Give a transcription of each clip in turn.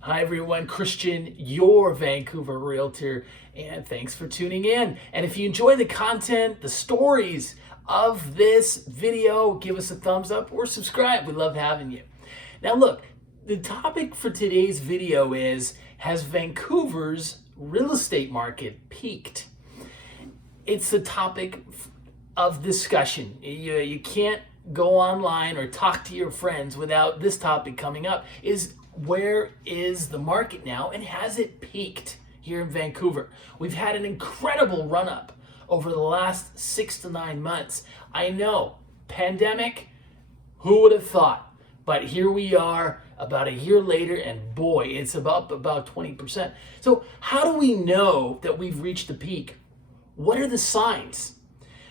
Hi everyone, Christian, your Vancouver realtor, and thanks for tuning in. And if you enjoy the content, the stories of this video, give us a thumbs up or subscribe. We love having you. Now look, the topic for today's video is, has Vancouver's real estate market peaked? It's a topic of discussion. You can't go online or talk to your friends without this topic coming up. Where is the market now, and has it peaked here in Vancouver? We've had an incredible run up over the last 6 to 9 months. I know, pandemic, who would have thought? But here we are about a year later, and boy, it's about 20%. So how do we know that we've reached the peak? What are the signs?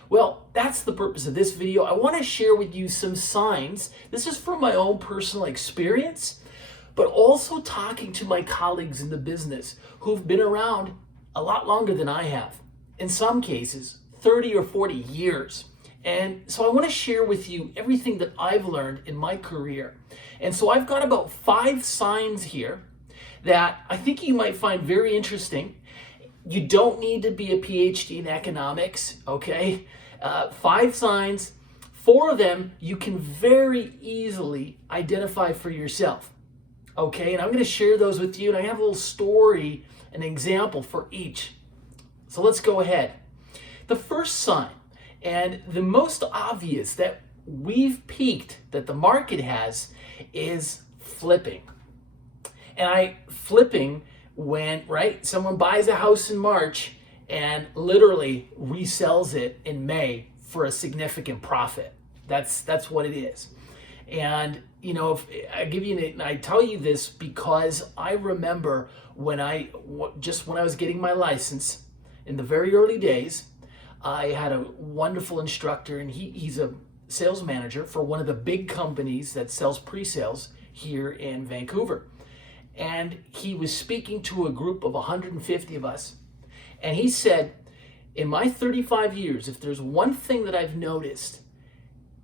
Well, that's the purpose of this video. I want to share with you some signs. This is from my own personal experience, but also talking to my colleagues in the business who've been around a lot longer than I have. In some cases, 30 or 40 years. And so I want to share with you everything that I've learned in my career. And so I've got about 5 signs here that I think you might find very interesting. You don't need to be a PhD in economics, okay? 5 signs, 4 of them you can very easily identify for yourself. Okay, and I'm going to share those with you, and I have a little story, an example for each. So let's go ahead. The first sign, and the most obvious that we've peaked, that the market has, is flipping. And flipping when, right, someone buys a house in March and literally resells it in May for a significant profit. That's what it is. And you know, if I give you, I tell you this because I remember when I was getting my license in the very early days, I had a wonderful instructor, and he's a sales manager for one of the big companies that sells pre-sales here in Vancouver. And he was speaking to a group of 150 of us. And he said, in my 35 years, if there's one thing that I've noticed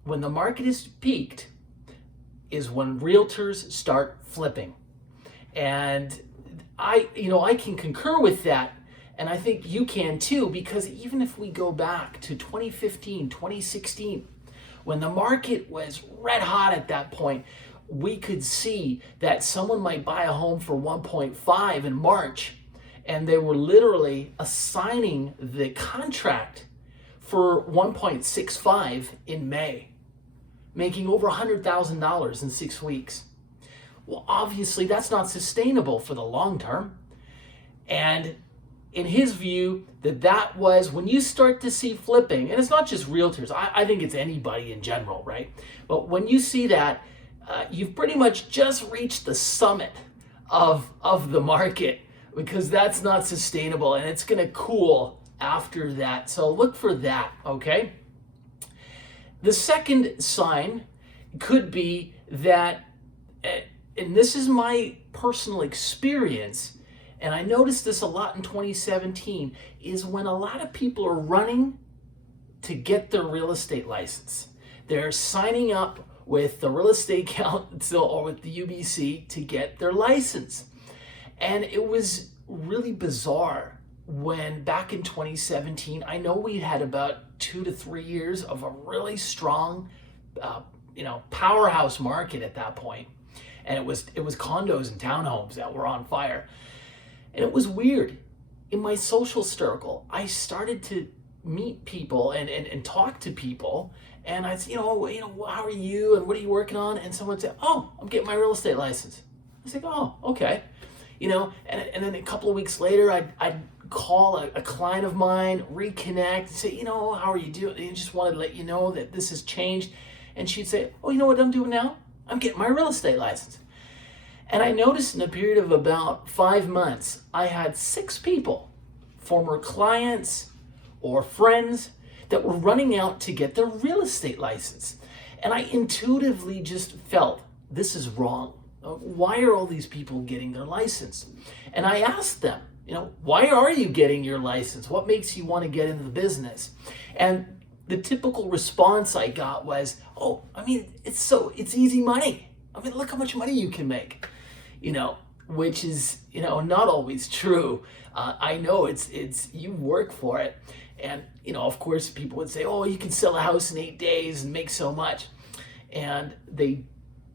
when the market is peaked, is when realtors start flipping. And I can concur with that, and I think you can too, because even if we go back to 2015, 2016, when the market was red hot at that point, we could see that someone might buy a home for 1.5 in March, and they were literally assigning the contract for 1.65 in May, making over $100,000 in 6 weeks. Well, obviously that's not sustainable for the long term. And in his view, that was when you start to see flipping, and it's not just realtors, I think it's anybody in general, right? But when you see that, you've pretty much just reached the summit of the market, because that's not sustainable, and it's gonna cool after that. So look for that, okay? The second sign could be that, and this is my personal experience, and I noticed this a lot in 2017, is when a lot of people are running to get their real estate license. They're signing up with the real estate council or with the UBC to get their license. And it was really bizarre when back in 2017, I know we had about 2 to 3 years of a really strong, powerhouse market at that point. And it was condos and townhomes that were on fire. And it was weird. In my social circle, I started to meet people and talk to people. And I'd say, how are you? And what are you working on? And someone would say, oh, I'm getting my real estate license. I was like, oh, okay. And then a couple of weeks later, I'd call a client of mine, reconnect, and say, how are you doing? And just wanted to let you know that this has changed. And she'd say, oh, you know what I'm doing now? I'm getting my real estate license. And I noticed in a period of about 5 months, I had 6 people, former clients or friends, that were running out to get their real estate license. And I intuitively just felt, this is wrong. Why are all these people getting their license? And I asked them, why are you getting your license? What makes you want to get into the business? And the typical response I got was, it's easy money. Look how much money you can make. which is, not always true. I know it's you work for it. And, of course, people would say, oh, you can sell a house in 8 days and make so much. And they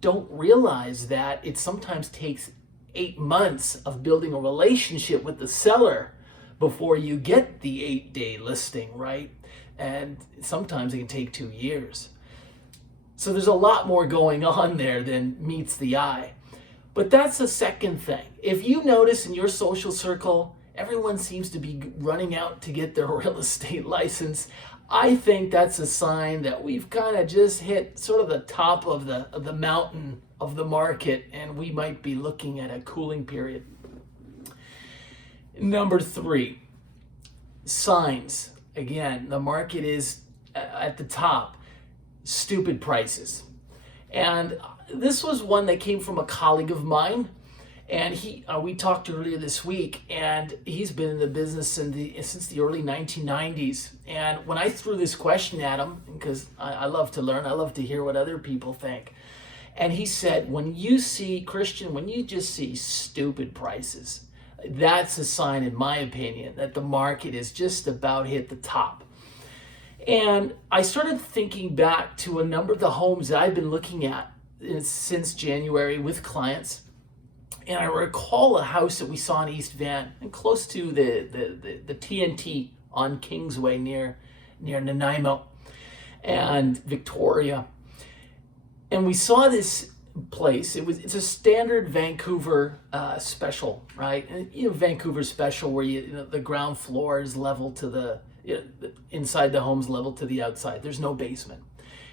don't realize that it sometimes takes 8 months of building a relationship with the seller before you get the 8-day listing, right? And sometimes it can take 2 years. So there's a lot more going on there than meets the eye. But that's the second thing. If you notice in your social circle, everyone seems to be running out to get their real estate license, I think that's a sign that we've kind of just hit sort of the top of the mountain of the market, and we might be looking at a cooling period. Number 3, signs. Again, the market is at the top. Stupid prices. And this was one that came from a colleague of mine, and we talked earlier this week, and he's been in the business since the early 1990s. And when I threw this question at him, because I love to learn, I love to hear what other people think, and he said, when you just see stupid prices, that's a sign, in my opinion, that the market is just about hit the top. And I started thinking back to a number of the homes that I've been looking at since January with clients. And I recall a house that we saw in East Van, and close to the TNT on Kingsway near Nanaimo and Victoria. And we saw this place. It's a standard Vancouver special, right? And Vancouver special where the ground floor is level to the inside the home's level to the outside. There's no basement.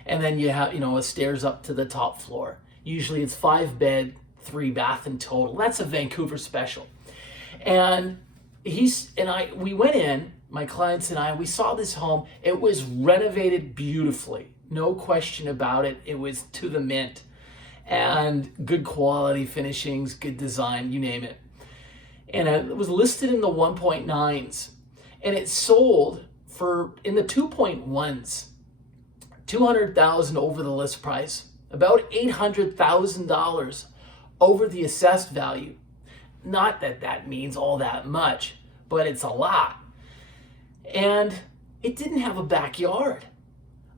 And then you have a stairs up to the top floor. Usually it's 5-bed, 3-bath in total. That's a Vancouver special. And we went in, my clients and I, we saw this home. It was renovated beautifully. No question about it. It was to the mint. And good quality finishings, good design, you name it. And it was listed in the 1.9s. And it sold in the 2.1s, $200,000 over the list price, about $800,000 over the assessed value. Not that that means all that much, but it's a lot. And it didn't have a backyard.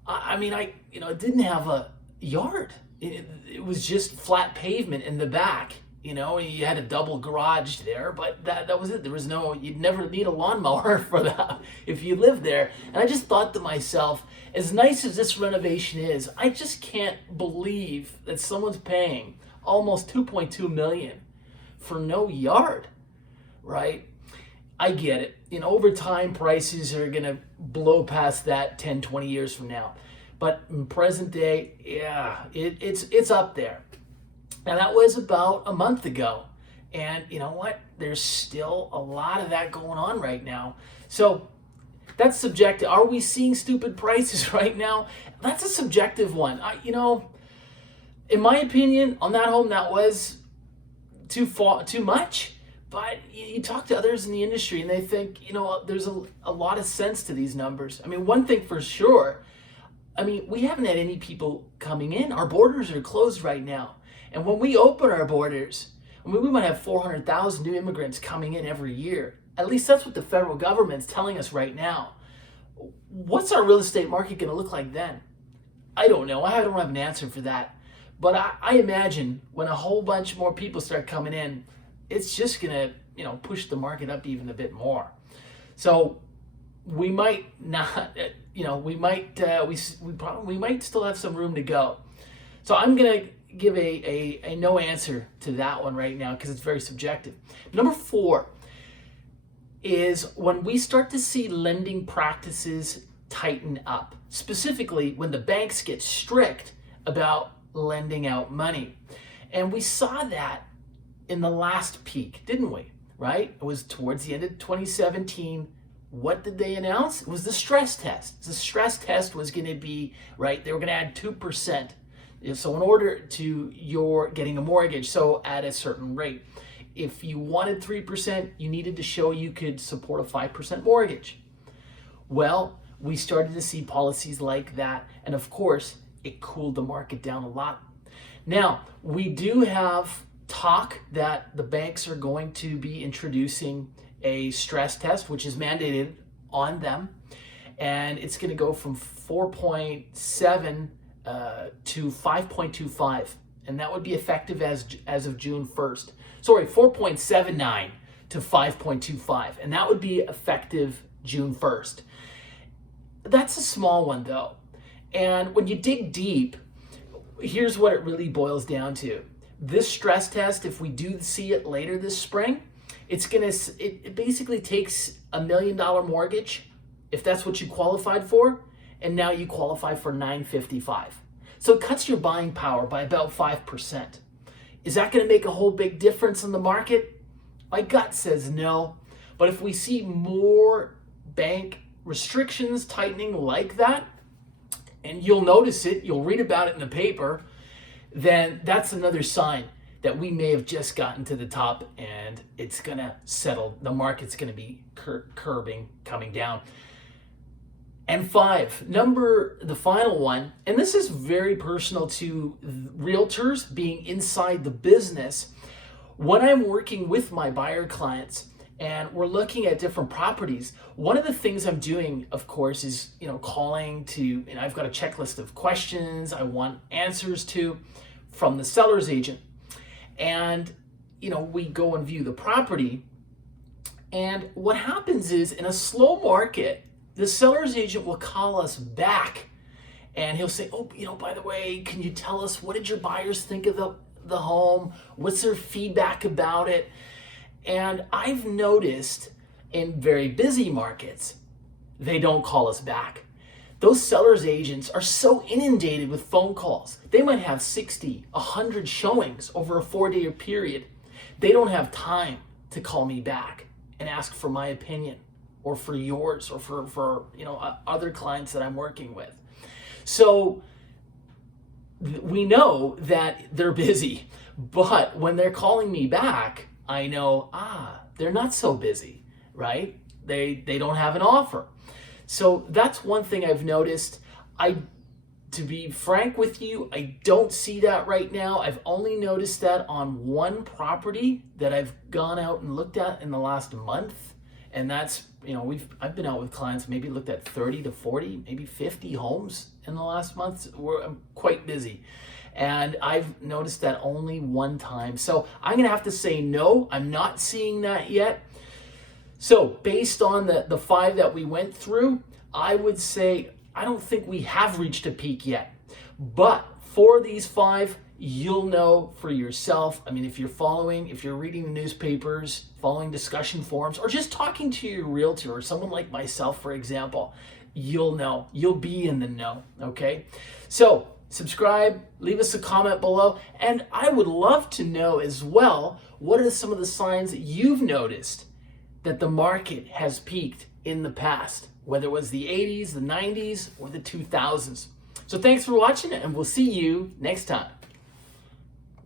It didn't have a yard. It was just flat pavement in the back. You had a double garage there, but that was it. You'd never need a lawnmower for that if you lived there. And I just thought to myself, as nice as this renovation is, I just can't believe that someone's paying almost $2.2 million for no yard, right? I get it. Over time, prices are going to blow past that 10, 20 years from now. But in present day, yeah, it's up there. Now, that was about a month ago. And you know what? There's still a lot of that going on right now. So that's subjective. Are we seeing stupid prices right now? That's a subjective one. In my opinion, on that home, that was too much. But you talk to others in the industry and they think, there's a lot of sense to these numbers. One thing for sure, we haven't had any people coming in. Our borders are closed right now. And when we open our borders, we might have 400,000 new immigrants coming in every year. At least that's what the federal government's telling us right now. What's our real estate market going to look like then? I don't know. I don't have an answer for that. But I imagine when a whole bunch more people start coming in, it's just going to, push the market up even a bit more. So we might not, we might still have some room to go. So I'm going to give a no answer to that one right now because it's very subjective. Number 4 is when we start to see lending practices tighten up, specifically when the banks get strict about lending out money. And we saw that in the last peak, didn't we? Right? It was towards the end of 2017. What did they announce? It was the stress test. The stress test was going to be, right, they were going to add 2%. So in order to your getting a mortgage, so at a certain rate, if you wanted 3%, you needed to show you could support a 5% mortgage. Well, we started to see policies like that. And of course, it cooled the market down a lot. Now, we do have talk that the banks are going to be introducing a stress test, which is mandated on them, and it's going to go from 4.7 to 5.25, and that would be effective as of June 1st. Sorry, 4.79 to 5.25, and that would be effective June 1st. That's a small one though, and when you dig deep, here's what it really boils down to. This stress test, if we do see it later this spring, it basically takes $1 million mortgage, if that's what you qualified for, and now you qualify for $955. So it cuts your buying power by about 5%. Is that going to make a whole big difference in the market? My gut says no. But if we see more bank restrictions tightening like that, and you'll notice it, you'll read about it in the paper, then that's another sign that we may have just gotten to the top and it's going to settle. The market's going to be curbing, coming down. And 5, the final one, and this is very personal to realtors being inside the business. When I'm working with my buyer clients and we're looking at different properties, one of the things I'm doing, of course, is calling to, I've got a checklist of questions I want answers to from the seller's agent. And we go and view the property. And what happens is, in a slow market, the seller's agent will call us back and he'll say, oh, by the way, can you tell us, what did your buyers think of the home? What's their feedback about it? And I've noticed in very busy markets, they don't call us back. Those seller's agents are so inundated with phone calls. They might have 60, 100 showings over a 4-day period. They don't have time to call me back and ask for my opinion, or for yours, or for other clients that I'm working with. So we know that they're busy, but when they're calling me back, I know, they're not so busy, right? They don't have an offer. So that's one thing I've noticed. To be frank with you, I don't see that right now. I've only noticed that on one property that I've gone out and looked at in the last month. And that's, I've been out with clients, maybe looked at 30 to 40, maybe 50 homes in the last month. I'm quite busy. And I've noticed that only one time. So I'm going to have to say no, I'm not seeing that yet. So based on the 5 that we went through, I would say I don't think we have reached a peak yet. But for these 5, you'll know for yourself. If you're reading the newspapers, following discussion forums, or just talking to your realtor or someone like myself, for example, you'll know. You'll be in the know, okay? So subscribe, leave us a comment below, and I would love to know as well, what are some of the signs that you've noticed that the market has peaked in the past, whether it was the 80s, the 90s, or the 2000s. So thanks for watching, and we'll see you next time.